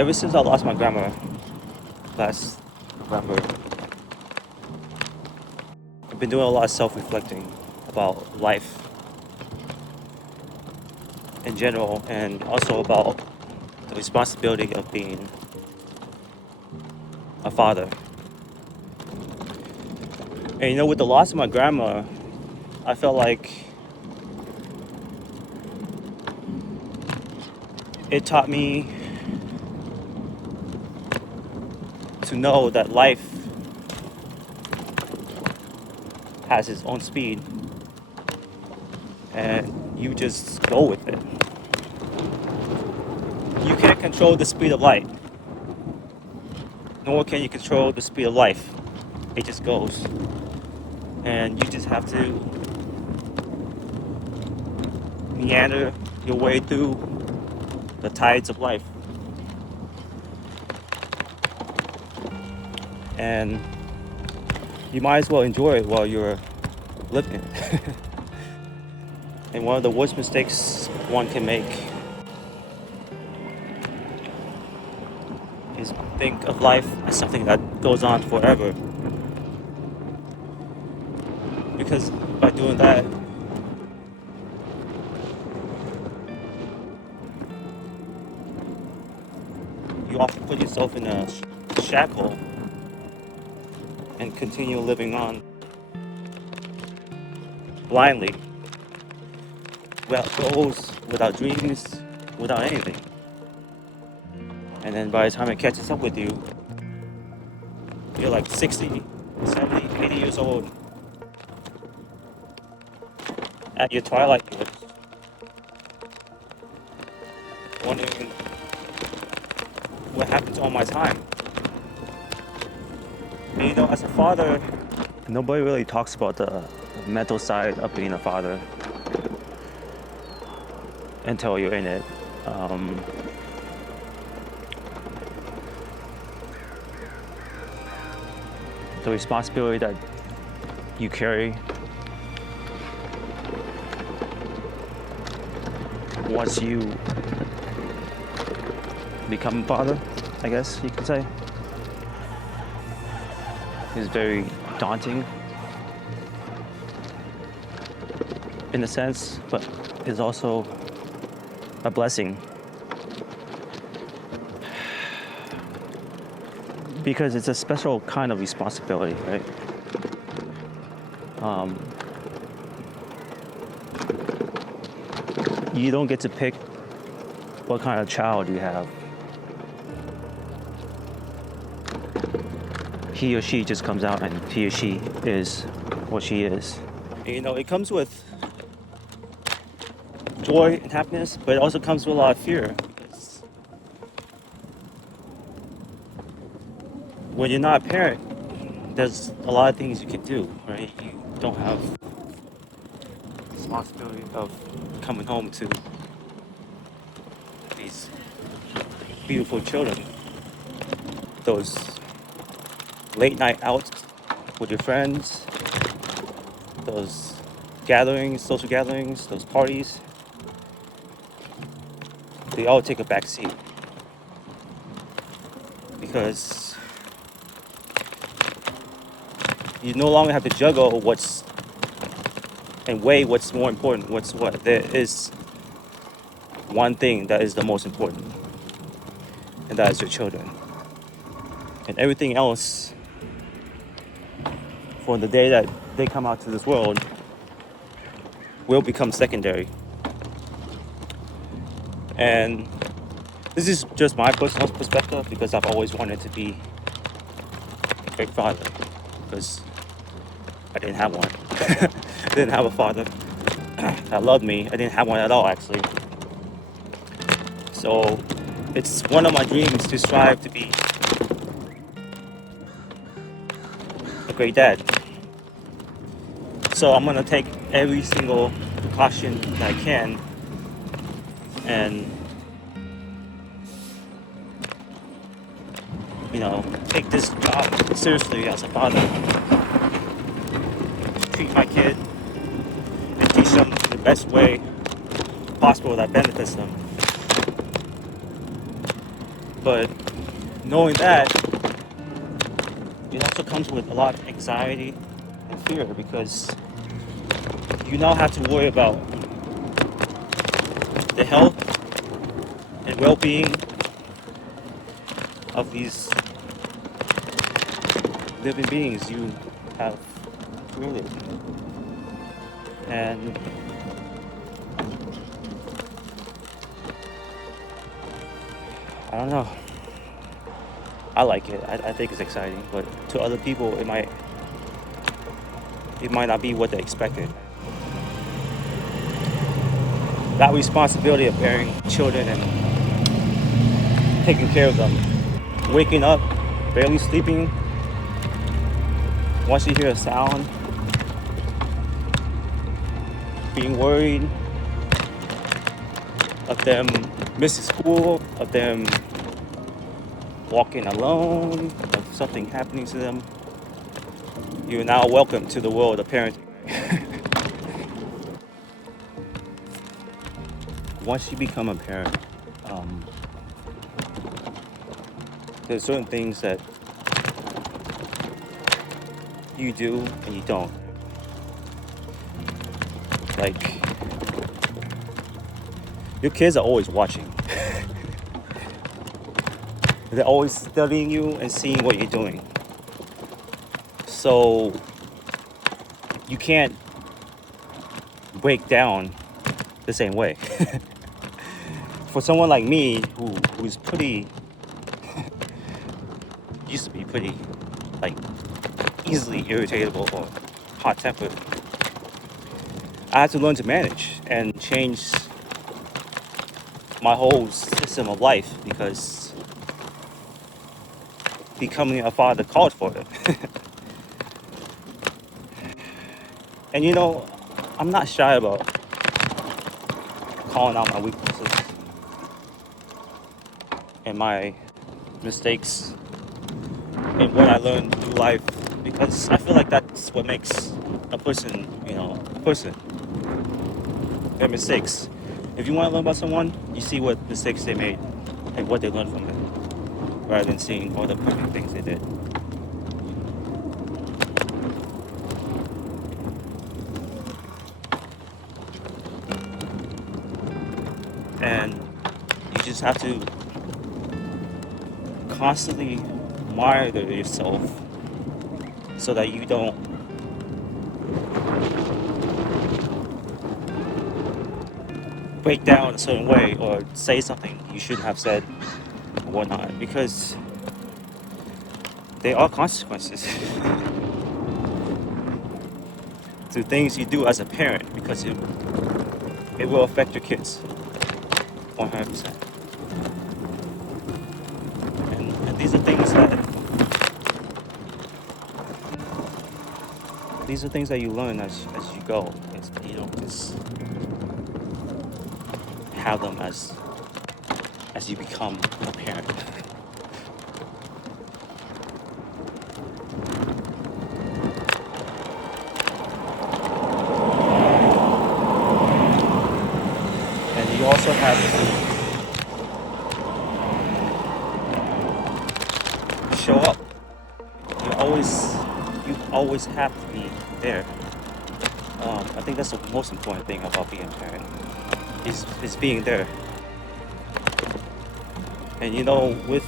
Ever since I lost my grandma last November, I've been doing a lot of self-reflecting about life in general, and also about the responsibility of being a father. And with the loss of my grandma, I felt like it taught me to know that life has its own speed, and you just go with it. You can't control the speed of light, nor can you control the speed of life. It just goes. And you just have to meander your way through the tides of life. And you might as well enjoy it while you're living it. And one of the worst mistakes one can make is think of life as something that goes on forever. Because by doing that, you often put yourself in a shackle and continue living on blindly, without goals, without dreams, without anything. And then by the time it catches up with you, you're like 60, 70, 80 years old, at your twilight years, wondering what happened to all my time. And as a father, nobody really talks about the mental side of being a father until you're in it. The responsibility that you carry once you become a father, I guess you could say, is very daunting in a sense, but is also a blessing, because it's a special kind of responsibility, right? You don't get to pick what kind of child you have. He or she just comes out, and he or she is what she is. And, it comes with joy and happiness, but it also comes with a lot of fear. Because when you're not a parent, there's a lot of things you can do, right? You don't have the responsibility of coming home to these beautiful children. Those late night outs with your friends, those gatherings, social gatherings, those parties, they all take a back seat. Because you no longer have to juggle and weigh what's more important, what's what. There is one thing that is the most important, and that is your children. And everything else, for the day that they come out to this world, will become secondary. And this is just my personal perspective, because I've always wanted to be a great father, because I didn't have one. I didn't have a father that loved me. I didn't have one at all, actually. So it's one of my dreams to strive to be a great dad. So I'm gonna take every single precaution that I can, and take this job seriously as a father. Treat my kid and teach them the best way possible that benefits them. But knowing that, it also comes with a lot of anxiety and fear because you now have to worry about the health and well-being of these living beings you have created. And I don't know. I like it. I think it's exciting, but to other people, it might not be what they expected. That responsibility of bearing children and taking care of them, waking up, barely sleeping. Once you hear a sound, being worried of them missing school, of them walking alone, of something happening to them. You're now welcome to the world of parenting. Once you become a parent, there's certain things that you do and you don't. Like, your kids are always watching. They're always studying you and seeing what you're doing. So you can't break down the same way. For someone like me who's pretty used to be pretty like easily irritatable or hot-tempered, I had to learn to manage and change my whole system of life because becoming a father called for it. And you know, I'm not shy about calling out my weaknesses and my mistakes and what I learned through life because I feel like that's what makes a person, a person. Their mistakes. If you want to learn about someone, you see what mistakes they made and what they learned from it, rather than seeing all the perfect things they did. And you just have to constantly monitor yourself so that you don't break down a certain way or say something you shouldn't have said or whatnot, because there are consequences to things you do as a parent because it will affect your kids 100%. And these are things that you learn as you go. You don't just have them as you become a parent. And you also have to show up. You always have to be there. I think that's the most important thing about being a parent is being there. And with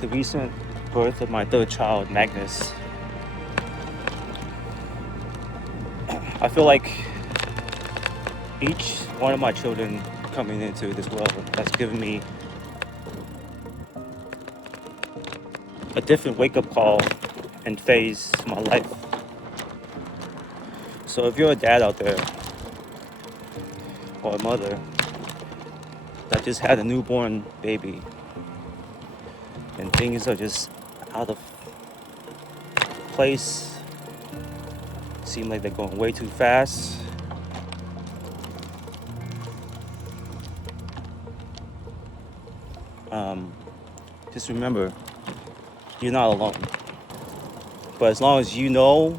the recent birth of my third child, Magnus, I feel like each one of my children coming into this world has given me a different wake-up call and phase to my life. So if you're a dad out there or a mother that just had a newborn baby and things are just out of place, seem like they're going way too fast, just remember, you're not alone. But as long as you know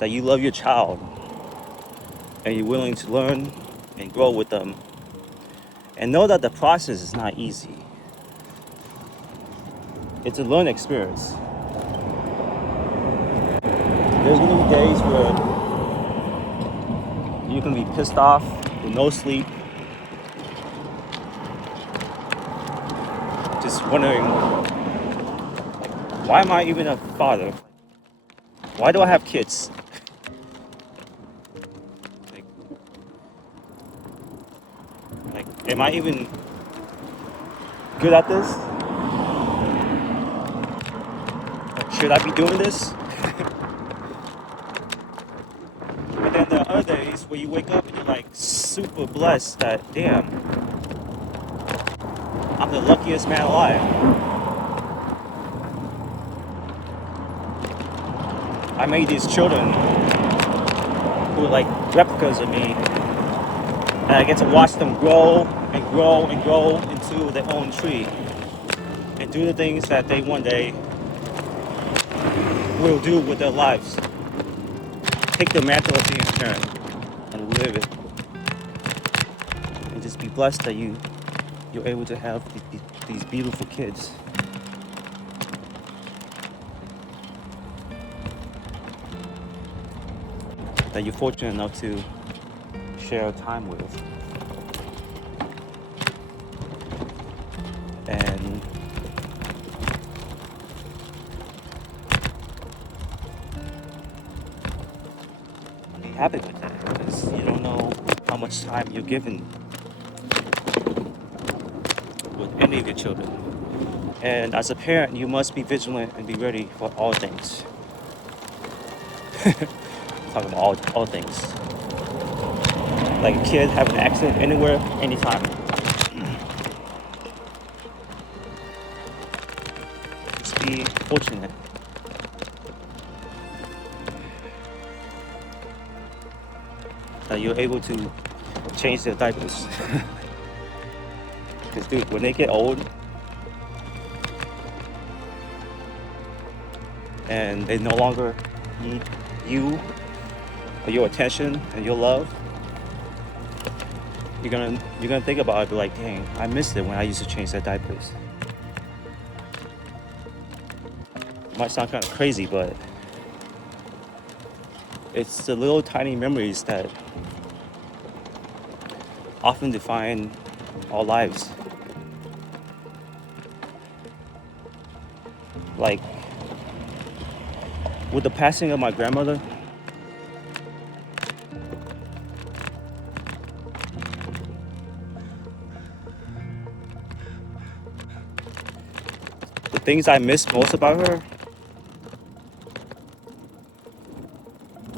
that you love your child and you're willing to learn and grow with them And know that the process is not easy. It's a learning experience. There's gonna be days where you're gonna be pissed off with no sleep, just wondering, why am I even a father? Why do I have kids? Like, am I even good at this? Should I be doing this? But then there are other days where you wake up and you're like super blessed that, damn, I'm the luckiest man alive. I made these children who are like replicas of me, and I get to watch them grow and grow and grow into their own tree and do the things that they one day will do with their lives. Take the mantle of being a parent and live it. And just be blessed that you're able to have these beautiful kids. That you're fortunate enough to share time with. And be happy with that, because you don't know how much time you're given with any of your children. And as a parent, you must be vigilant and be ready for all things. Talking about all things. Like a kid having an accident anywhere, anytime. Just be fortunate. That you're able to change their diapers. Because dude, when they get old and they no longer need you or your attention and your love, you're gonna think about it, be like, dang, I missed it when I used to change their diapers. It might sound kind of crazy, but it's the little tiny memories that often define our lives. Like, with the passing of my grandmother, the things I miss most about her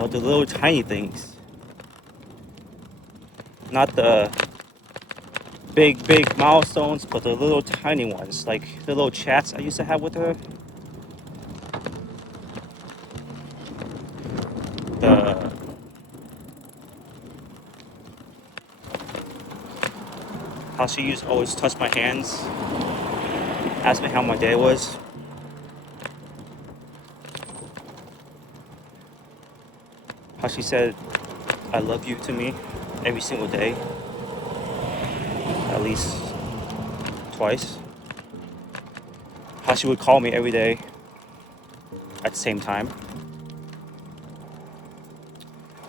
are the little tiny things. Not the big milestones, but the little tiny ones, like the little chats I used to have with her. How she used to always touch my hands, ask me how my day was. How she said, I love you to me every single day, at least twice. How she would call me every day at the same time.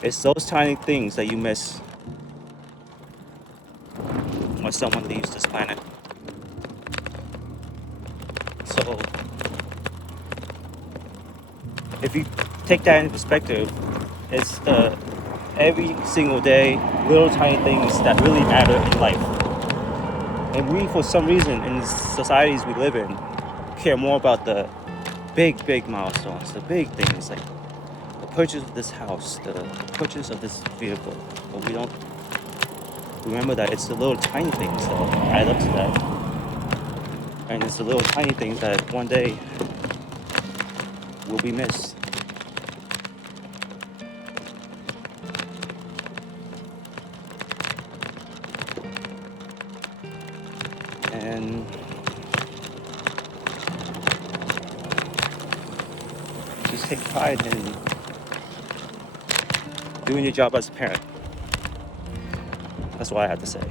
It's those tiny things that you miss when someone leaves this planet. So, if you take that into perspective, it's the every single day, little tiny things that really matter in life. And we, for some reason, in the societies we live in, care more about the big milestones, the big things, like the purchase of this house, the purchase of this vehicle. But we don't remember that it's the little tiny things that add up to that. And it's the little tiny things that one day will be missed. And just take pride in doing your job as a parent. That's what I have to say.